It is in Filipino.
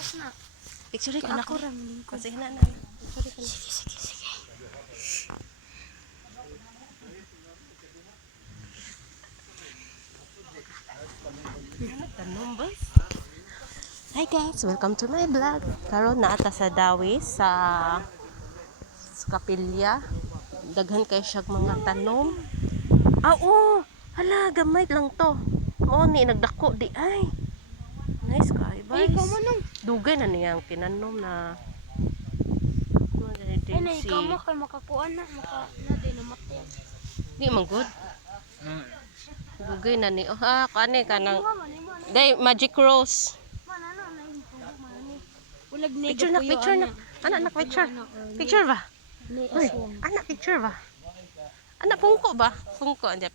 taas na. Picture ka na ko. Kasi na. Sige. Tanom boys. Hi guys, welcome to my vlog. Karon naata sa Dawis sa kapilya. Daghan kay siya mga tanom. Oo, hala gamay lang to. Mo ni nagdako di ay. Nice kay Ay, guys. ikaw manong. Dugay na niyang tinanom na. Ay, na ikaw mo kay makakuan na. Na din na matyan. Di man good. Dugay na ni. Oh, kani kanang day magic rose. Ulag ni Picture na. Anak picture. Picture ba? Ni Uy, aswang. anak picture ba? Anak pungko ba? Pungko anja